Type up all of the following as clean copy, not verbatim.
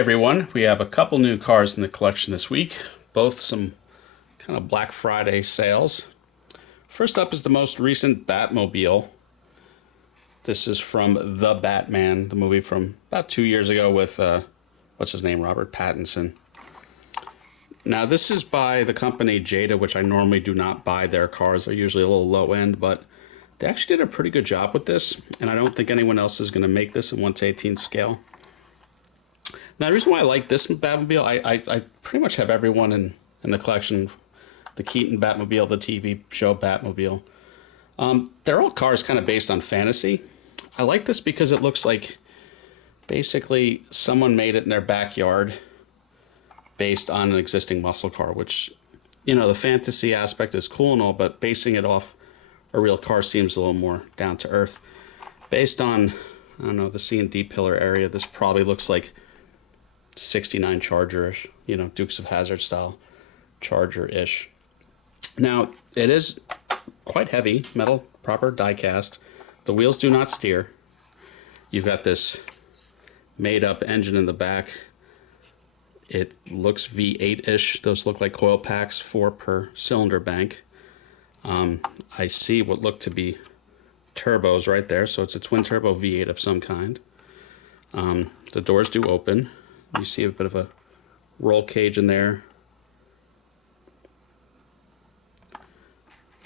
Everyone, we have a couple new cars in the collection this week, both some kind of Black Friday sales. First up is the most recent Batmobile. This is from The Batman, the movie from about 2 years ago with, what's his name, Robert Pattinson. Now this is by the company Jada, which I normally do not buy their cars. They're usually a little low end, but they actually did a pretty good job with this, and I don't think anyone else is going to make this in 1/18 scale. Now, the reason why I like this Batmobile, I pretty much have everyone in the collection. The Keaton Batmobile, the TV show Batmobile. They're all cars kind of based on fantasy. I like this because it looks like basically someone made it in their backyard based on an existing muscle car, which, you know, the fantasy aspect is cool and all, but basing it off a real car seems a little more down to earth. Based on, I don't know, the C&D pillar area, this probably looks like 69 Charger-ish, you know, Dukes of Hazzard style Charger-ish. Now, it is quite heavy, metal, proper die-cast. The wheels do not steer. You've got this made-up engine in the back. It looks V8-ish. Those look like coil packs, 4 per cylinder bank. I see what look to be turbos right there, so it's a twin-turbo V8 of some kind. The doors do open. You see a bit of a roll cage in there.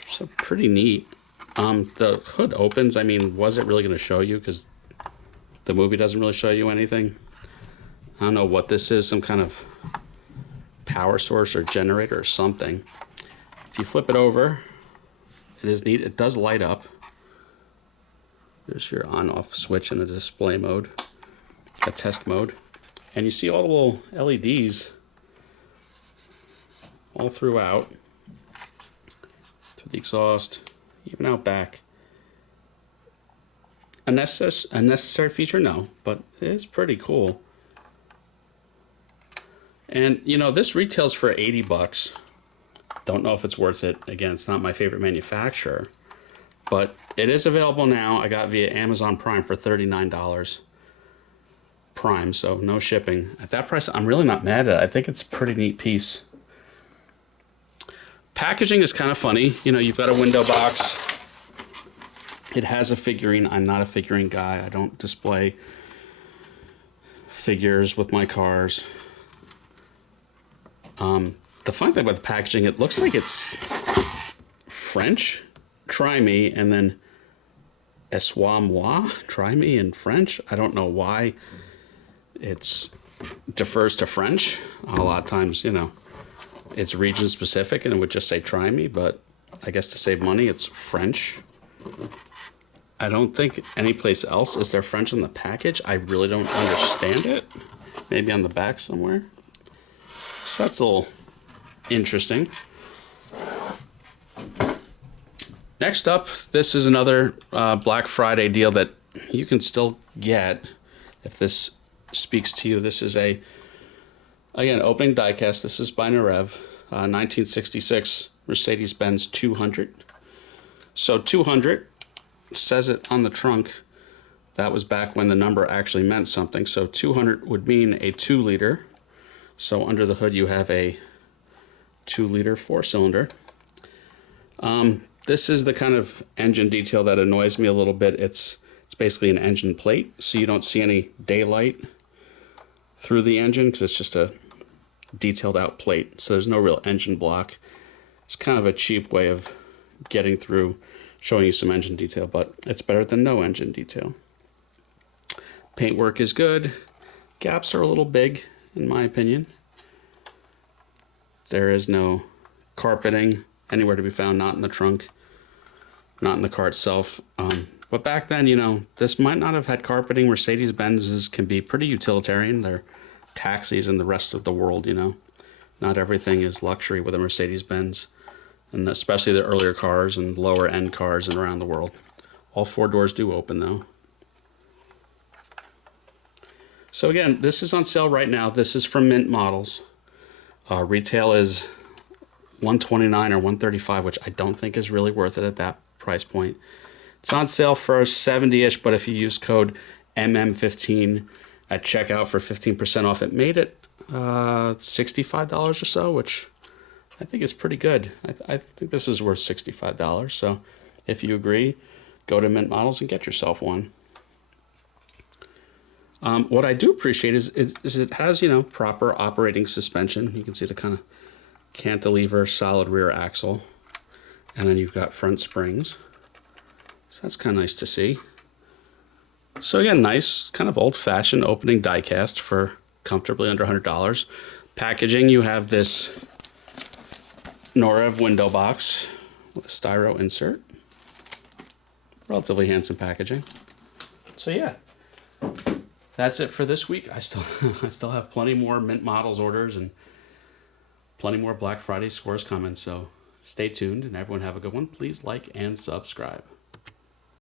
So pretty neat. The hood opens. I mean, was it really going to show you? Because the movie doesn't really show you anything. I don't know what this is. Some kind of power source or generator or something. If you flip it over, it is neat. It does light up. There's your on-off switch in the display mode, a test mode. And you see all the little LEDs all throughout, through the exhaust, even out back. A necessary feature? No, but it is pretty cool. And, you know, this retails for 80 bucks. Don't know if it's worth it. Again, it's not my favorite manufacturer. But it is available now. I got via Amazon Prime for $39. Prime, so no shipping. At that price, I'm really not mad at it. I think it's a pretty neat piece. Packaging is kind of funny. You know, you've got a window box. It has a figurine. I'm not a figurine guy. I don't display figures with my cars. The fun thing about the packaging, it looks like it's French, try me, and then Essois-moi, try me in French. I don't know why it defers to French. A lot of times, you know, it's region specific and it would just say try me, but I guess to save money, it's French. I don't think anyplace else is there French on the package. I really don't understand it. Maybe on the back somewhere. So that's a little interesting. Next up, this is another Black Friday deal that you can still get if this speaks to you. This is again, opening diecast. This is by Narev, 1966 Mercedes-Benz 200. So 200 says it on the trunk. That was back when the number actually meant something. So 200 would mean a 2-liter. So under the hood you have a 2-liter 4-cylinder. This is the kind of engine detail that annoys me a little bit. It's basically an engine plate, so you don't see any daylight through the engine because it's just a detailed out plate. So there's no real engine block. It's kind of a cheap way of getting through, showing you some engine detail, but it's better than no engine detail. Paintwork is good. Gaps are a little big, in my opinion. There is no carpeting anywhere to be found, not in the trunk, not in the car itself. But back then, you know, this might not have had carpeting. Mercedes-Benzes can be pretty utilitarian. They're taxis in the rest of the world, you know. Not everything is luxury with a Mercedes-Benz, and especially the earlier cars and lower end cars and around the world. All 4 doors do open though. So again, this is on sale right now. This is from Mint models. Retail is $129 or $135, which I don't think is really worth it at that price point. It's on sale for $70-ish, but if you use code MM15, at checkout for 15% off. It made it $65 or so, which I think is pretty good. I think this is worth $65. So if you agree, go to Mint Models and get yourself one. What I do appreciate is it has, proper operating suspension. You can see the kind of cantilever solid rear axle. And then you've got front springs. So that's kind of nice to see. So again, nice kind of old-fashioned opening diecast for comfortably under $100. Packaging, you have this Norev window box with a styro insert. Relatively handsome packaging. So yeah, that's it for this week. I still have plenty more Mint Models orders and plenty more Black Friday scores coming. So stay tuned, and everyone have a good one. Please like and subscribe.